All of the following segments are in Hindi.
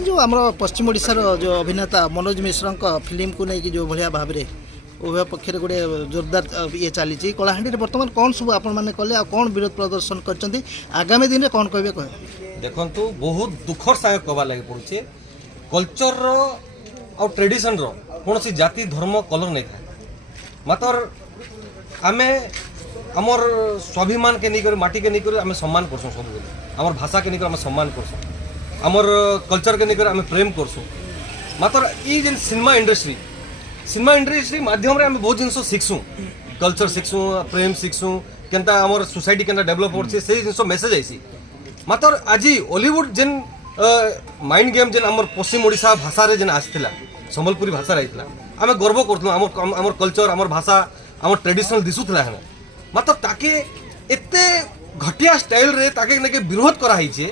जो आम पश्चिम ओडिशार जो अभिनेता मनोज मिश्र फिल्म को लेकिन जो भाया भाव में उभय पक्ष गोटे जोरदार ये चली कलाहांडी बर्तमान कौन सब आपण मैंने कले कौन विरोध प्रदर्शन कर आगामी दिन में कौन कहे कहे देखु बहुत दुखर सागे कहवा लगे पड़े कल्चर और ट्रेडिशन कौन सी जाति धर्म कलर नहीं था मात्र आमे आमर स्वाभिमान के नहीं माटी के नहीं आम सम्मान करसुँ सब आमर भाषा के नहीं आम सम्मान करसुँ आमर कल्चर के नहीं आम प्रेम करसुँ मात्र ये जेन सिनेमा इंडस्ट्री माध्यम आम बहुत जिन शिखसुँ कल्चर शिखसुँ प्रेम शिखसुँ केनता आमर सोसाइटी केनता डेभलप होछि से जिन मेसेज आइसी मात्र आज हॉलीवुड जेन माइंड गेम जेन आमर पश्चिम ओडिशा भाषा रे जेन आसथिला संबलपुरी भाषा रहीला आम गर्व करथुँ आमर कल्चर आमर भाषा आमर ट्रेडिशनल दिसुथला है मात्र ताके एते घटिया स्टाइल रे ताके नेके विरोध करा हिचे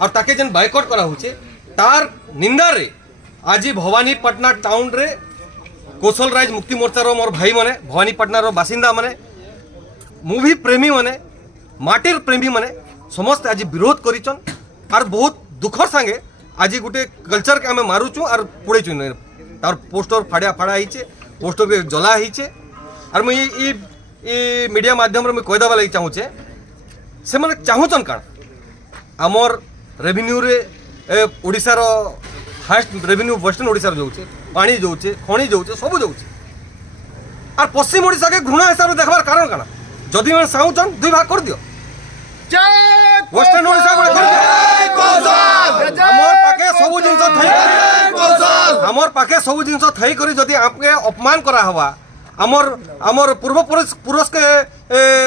और ताके जेन बायकॉट करा होचे तार निंदा रे आज भवानीपटना टाउन रे कौशल राज मुक्ति मोर्चा रो मोर भाई माने भवानीपटना रो बासिंदा माने मूवी प्रेमी माने माटिर प्रेमी माने समस्त आज विरोध करिचन और बहुत दुखर संगे आज गोटे कल्चर के आम मारुचु और पुड़ेचु तार पोस्टर फाड़ा हिचे पोस्टर के जला हिचे और मुझे ये मीडिया माध्यम में कहीदेवा लगी चाहूचे से मैंने चाहूचन काण आमर रेवेन्यू रे ओडिशार हाईएस्ट रेवेन्यू वेस्टर्न ओडिशार जाऊे पानी जाऊे खनि जाऊे सब जाऊे और पश्चिम ओडिशा के घृणा हिसाब से देखबार कारण काण जदि मैंने चाहूचन दुई भाग कर दियो वेस्टर्न ओडिशा आमर पाखे सब जिन थई करी जदि आपके अपमान करा हवा आमर पूर्व पुरुष के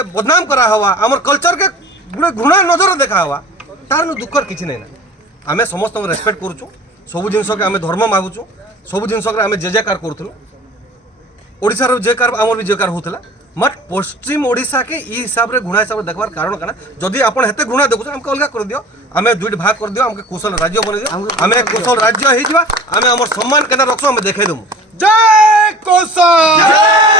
बदनाम करा हवा आमर कल्चर के घृणा नजर देखा हवा तार दुखर किसी नहीं ना आम समस्त रेस्पेक्ट करुचु सब जिन के आम धर्म मागुचु सब जिन आम जे जयकार करूँ ओडिशार जयकार आमर भी जयकार होता मत पश्चिम ओडिशा के ई हिसाब रे घृणा हिसाब देखबार कारण काना जदि आपण हेते घृणा देखुछ हमके अलगा कर दियो आमे दुइट भाग कर दियो हमके कौशल राज्य बने दियो आमे कौशल राज्य हे जिबा आमे हमर सम्मान केना रखसो आमे देखाइ दमु जय कौशल।